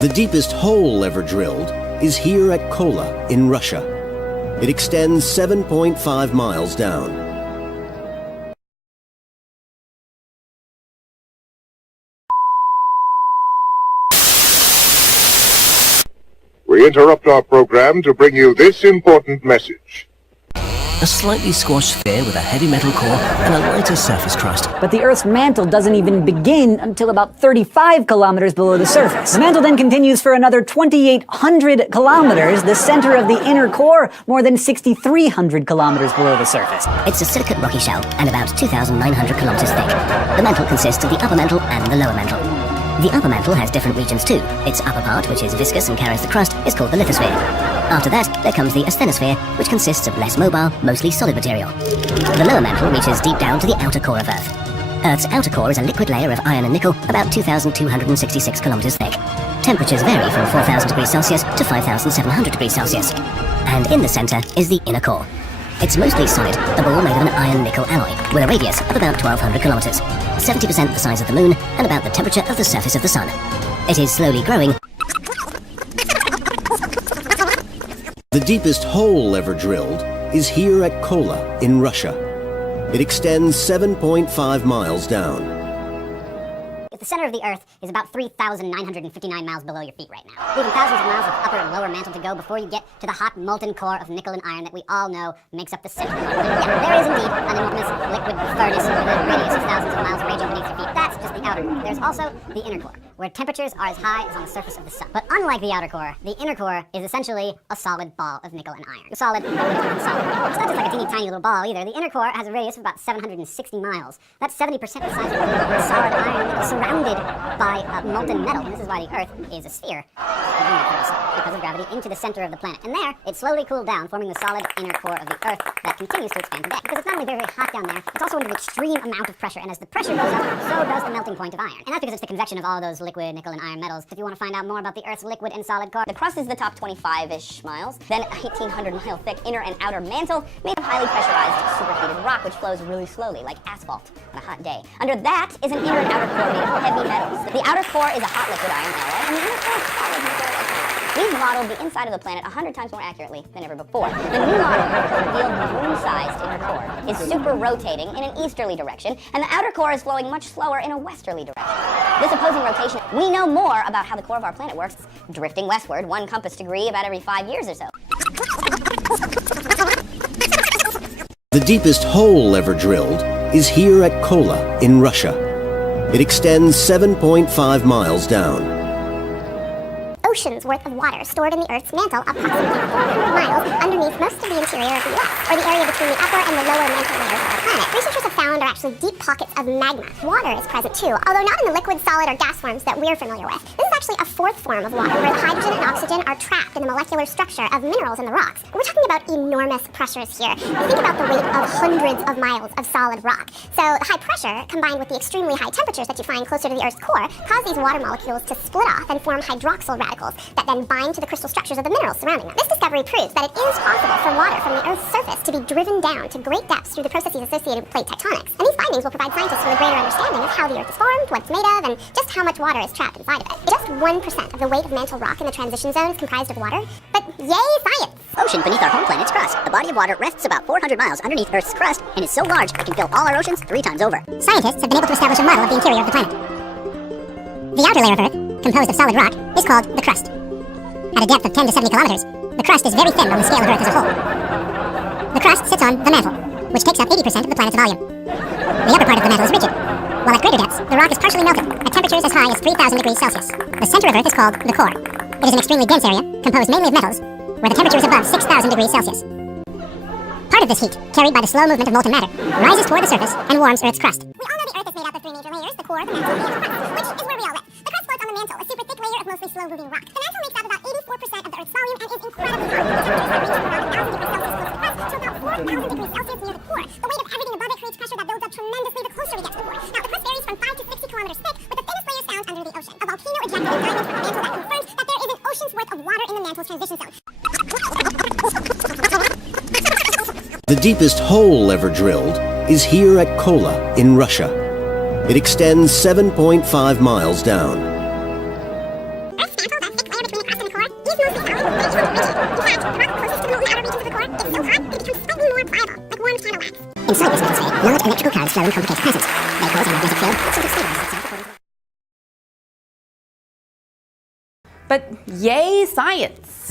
The deepest hole ever drilled is here at Kola in Russia. It extends 7.5 miles down. We interrupt our program to bring you this important message. A slightly squashed sphere with a heavy metal core and a lighter surface crust. But the Earth's mantle doesn't even begin until about 35 kilometers below the surface. The mantle then continues for another 2,800 kilometers, the center of the inner core more than 6,300 kilometers below the surface. It's a silicate rocky shell and about 2,900 kilometers thick. The mantle consists of the upper mantle and the lower mantle. The upper mantle has different regions too. Its upper part, which is viscous and carries the crust, is called the lithosphere. After that, there comes the asthenosphere, which consists of less mobile, mostly solid material. The lower mantle reaches deep down to the outer core of Earth. Earth's outer core is a liquid layer of iron and nickel, about 2,266 kilometers thick. Temperatures vary from 4,000 degrees Celsius to 5,700 degrees Celsius. And in the center is the inner core. It's mostly solid, a ball made of an iron-nickel alloy, with a radius of about 1,200 kilometers, 70% the size of the moon, and about the temperature of the surface of the sun. It is slowly growing. The deepest hole ever drilled is here at Kola in Russia. It extends 7.5 miles down. The center of the Earth is about 3,959 miles below your feet right now, leaving thousands of miles of upper and lower mantle to go before you get to the hot, molten core of nickel and iron that we all know makes up the center. Yeah, there is indeed an enormous liquid furnace with a radius of thousands of miles raging beneath your feet. That's just the outer core. There's also the inner core, where temperatures are as high as on the surface of the sun. But unlike the outer core, the inner core is essentially a solid ball of nickel and iron. Solid, liquid, solid. It's not just like a teeny tiny little ball either. The inner core has a radius of about 760 miles. That's 70% the size of the solid iron and nickel, surrounded by molten metal. And this is why the Earth is a sphere, because of gravity, into the center of the planet. And there, it slowly cooled down, forming the solid inner core of the Earth that continues to expand today. Because it's not only very, very hot down there, it's also under an extreme amount of pressure. And as the pressure goes up, so does the melting point of iron. And that's because it's the convection of all of those liquid nickel and iron metals. If you want to find out more about the Earth's liquid and solid core, the crust is the top 25-ish miles, then a 1,800 mile thick inner and outer mantle made of highly pressurized, superheated rock, which flows really slowly, like asphalt on a hot day. Under that is an inner and outer core made of heavy metals. The outer core is a hot liquid iron alloy, and the inner core is solid nickel. We've modeled the inside of the planet 100 times more accurately than ever before. The new model revealed the moon-sized inner core is super rotating in an easterly direction, and the outer core is flowing much slower in a westerly direction. This opposing rotation, we know more about how the core of our planet works, drifting westward 1 compass degree about every 5 years or so. The deepest hole ever drilled is here at Kola in Russia. It extends 7.5 miles down. oceans worth of water stored in the Earth's mantle approximately 400 miles underneath most of the interior of the U.S., or the area between the upper and the lower mantle layers of our planet. Researchers have found are actually deep pockets of magma. Water is present too, although not in the liquid, solid, or gas forms that we're familiar with. This is actually a fourth form of water where the hydrogen and oxygen are trapped in the molecular structure of minerals in the rocks. We're talking about enormous pressures here. Think about the weight of hundreds of miles of solid rock. So the high pressure, combined with the extremely high temperatures that you find closer to the Earth's core, cause these water molecules to split off and form hydroxyl radicals that then bind to the crystal structures of the minerals surrounding them. This discovery proves that it is possible for water from the Earth's surface to be driven down to great depths through the processes associated with plate tectonics. And these findings will provide scientists with a greater understanding of how the Earth is formed, what it's made of, and just how much water is trapped inside of it. Just 1% of the weight of mantle rock in the transition zone is comprised of water, but yay science! Ocean beneath our home planet's crust. The body of water rests about 400 miles underneath Earth's crust and is so large it can fill all our oceans 3 times over. Scientists have been able to establish a model of the interior of the planet. The outer layer of Earth, composed of solid rock, is called the crust. At a depth of 10 to 70 kilometers, the crust is very thin on the scale of Earth as a whole. The crust sits on the mantle, which takes up 80% of the planet's volume. The upper part of the mantle is rigid, while at greater depths, the rock is partially melted at temperatures as high as 3,000 degrees Celsius. The center of Earth is called the core. It is an extremely dense area, composed mainly of metals, where the temperature is above 6,000 degrees Celsius. Part of this heat, carried by the slow movement of molten matter, rises toward the surface and warms Earth's crust. We all know the Earth is made up of 3 major layers: the core, the mantle, and the crust, which is where we all live. The crust floats on the mantle, a super thick layer of mostly slow-moving rock. The mantle makes up about 84% of the Earth's volume and is incredibly hot. The temperatures range from around 1,000 degrees Celsius close to the crust to about 4,000 degrees Celsius near the core. The weight of everything above it creates pressure that builds up tremendously the closer we get to the core. Now, the crust varies from 5 to 60 kilometers thick, with the thinnest layers found under the ocean. A volcano ejected a diamond from the mantle that confirms that there is an ocean's worth of water in the mantle's transition zone. The deepest hole ever drilled is here at Kola in Russia. It extends 7.5 miles down. Earth's mantle, Inside this lithosphere, large electrical currents flow in complicated patterns. They cause a magnetic field, sort of stabilizes itself according to... But yay, science!